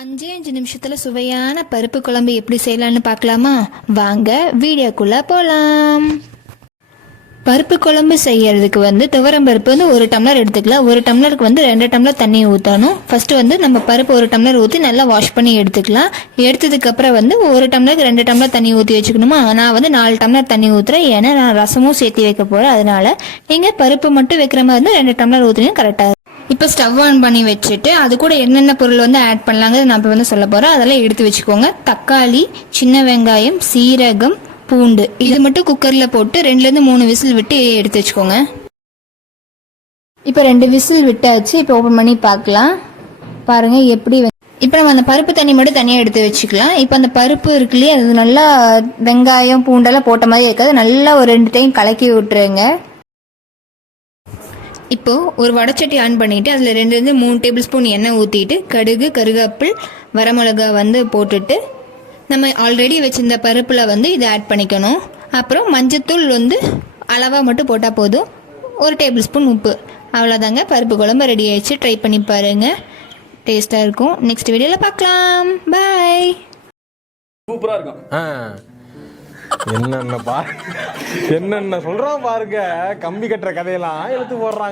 5 நிமிஷத்துல சுவையான பருப்பு குழம்பு எப்படி செய்யலான்னு பார்க்கலாமா? வாங்க வீடியோக்குள்ள போலாம். பருப்பு குழம்பு செய்யறதுக்கு துவரம் பருப்பு 1 டம்ளர் எடுத்துக்கலாம். 1 டம்ளருக்கு 2 டம்ளர் தண்ணி ஊற்றணும். ஃபர்ஸ்ட் நம்ம பருப்பு 1 டம்ளர் ஊற்றி நல்லா வாஷ் பண்ணி எடுத்துக்கலாம். எடுத்ததுக்கு அப்புறம் 1 டம்ளருக்கு 2 டம்ளர் தண்ணி ஊற்றி வச்சுக்கணுமா? நான் 4 டம்ளர் தண்ணி ஊற்றுறேன். ஏன்னா நான் ரசமும் சேர்த்து வைக்க போறேன். அதனால நீங்க பருப்பு மட்டும் வைக்கிற மாதிரி 2 டம்ளர் ஊற்றினா கரெக்டா. இப்போ ஸ்டவ் ஆன் பண்ணி வச்சுட்டு அது கூட என்னென்ன பொருள் ஆட் பண்ணலாங்க நான் இப்போ சொல்ல போகிறேன். அதெல்லாம் எடுத்து வச்சுக்கோங்க. தக்காளி, சின்ன வெங்காயம், சீரகம், பூண்டு இது மட்டும் குக்கரில் போட்டு 2லேருந்து 3 விசில் விட்டு எடுத்து வச்சுக்கோங்க. இப்போ 2 விசில் விட்டாச்சு. இப்போ ஓப்பன் பண்ணி பார்க்கலாம். பாருங்கள் எப்படி. இப்போ நம்ம அந்த பருப்பு தண்ணி மட்டும் தனியாக எடுத்து வச்சுக்கலாம். இப்போ அந்த பருப்பு இருக்கு இல்லையா, அது நல்லா வெங்காயம் பூண்டெல்லாம் போட்ட மாதிரி இருக்காது. நல்லா ஒரு 2 டைம் கலக்கி விட்டுருங்க. இப்போ ஒரு வடச்சட்டி ஆன் பண்ணிட்டு அதில் 2லேருந்து 3 டேபிள் ஸ்பூன் எண்ணெய் ஊற்றிட்டு கடுகு, கருவேப்பில், வரமிளகா போட்டுட்டு நம்ம ஆல்ரெடி வச்சிருந்த பருப்பில் இதை ஆட் பண்ணிக்கணும். அப்புறம் மஞ்சத்தூள் அளவாக மட்டும் போட்டால் போதும். 1 டேபிள் ஸ்பூன் உப்பு. அவ்வளோதாங்க, பருப்பு குழம்பு ரெடி ஆயிடுச்சு. ட்ரை பண்ணி பாருங்கள், டேஸ்ட்டாக இருக்கும். நெக்ஸ்ட் வீடியோவில் பார்க்கலாம். பாய். சூப்பராக இருக்கும். என்னென்ன சொல்றான் பாருங்க. கம்பி கட்டுற கதையெல்லாம் எடுத்து போடுறாங்க.